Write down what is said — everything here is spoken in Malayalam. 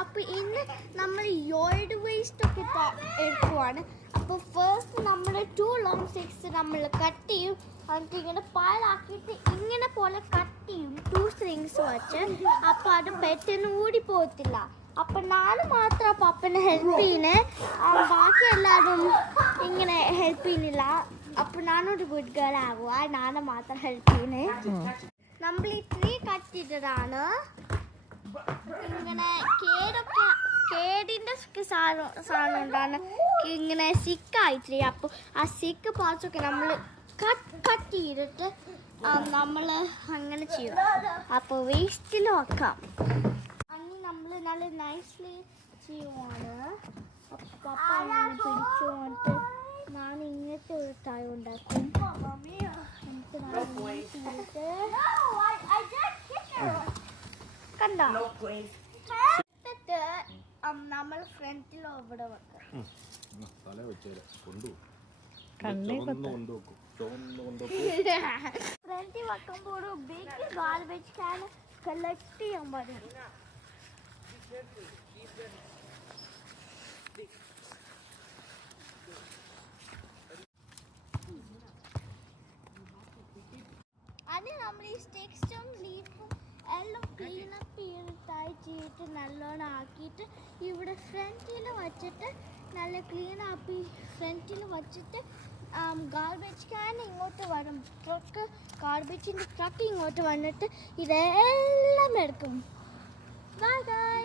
അപ്പോൾ ഇന്ന് നമ്മൾ യോയിഡ് വേസ്റ്റ് ഒക്കെ എടുക്കുവാണ്. അപ്പോൾ ഫസ്റ്റ് നമ്മൾ 2 ലോങ് സ്റ്റിക്സ് നമ്മൾ കട്ട് ചെയ്യും. എന്നിട്ട് ഇങ്ങനെ പാലാക്കിയിട്ട് ഇങ്ങനെ പോലെ കട്ട് ചെയ്യും 2 സ്ട്രിങ്സ് വെച്ച്. അപ്പോൾ അത് പെട്ടെന്ന് ഓടിപ്പോകത്തില്ല. അപ്പം ഞാൻ മാത്രം പപ്പനെ ഹെൽപ്പ് ചെയ്യുന്നേ, ബാക്കി എല്ലാവരും ഇങ്ങനെ ഹെൽപ്പ് ചെയ്യുന്നില്ല. അപ്പോൾ ഞാനൊരു ഗുഡ് ഗേൾ ആകുക, ഞാൻ മാത്രം ഹെൽപ്പ് ചെയ്യുന്നേ. നമ്മൾ ഈ ട്രീ കട്ട് ചെയ്തതാണ്. ഇങ്ങനെ കേടിൻ്റെ സാധനം ഉണ്ടാണ് ഇങ്ങനെ സിക്കായിട്ട്. അപ്പോൾ ആ സിക്ക് പാർട്സൊക്കെ നമ്മൾ കട്ട് ചെയ്തിട്ട് നമ്മൾ അങ്ങനെ ചെയ്യും. അപ്പോൾ വേസ്റ്റിൽ വെക്കാം. അങ്ങനെ നമ്മൾ നല്ല നൈസ്ലി ചെയ്യുവാണ്. പപ്പ അങ്ങനെ പിടിച്ചുകൊണ്ട് ഞാൻ ഇങ്ങനത്തെ ഒരു ടൈ ഉണ്ടാക്കും. കണ്ടോ നമ്മൾ ഫ്രണ്ടിലോ ഇവിടെ വെക്കാം. ഫ്രണ്ടിൽ വെക്കുമ്പോൾ ബിഗ് ഗാർബേജ് ക്യാൻ കളക്ട് ചെയ്യാൻ പാടില്ല. അത് നമ്മൾ ഈ സ്റ്റിക്സും ലീഫും എല്ലാം ക്ലീനപ്പ് ചെയ്തിട്ട് നല്ലോണം ആക്കിയിട്ട് ഇവിടെ ഫ്രണ്ടിൽ വച്ചിട്ട് നല്ല ക്ലീനാക്കി ഫ്രണ്ടിൽ വച്ചിട്ട് ഗാർബേജ് ക്യാൻ ഇങ്ങോട്ട് വരും. ട്രക്ക് ഗാർബേജിൻ്റെ ട്രക്ക് ഇങ്ങോട്ട് വന്നിട്ട് ഇതെല്ലാം എടുക്കും. Bye guys.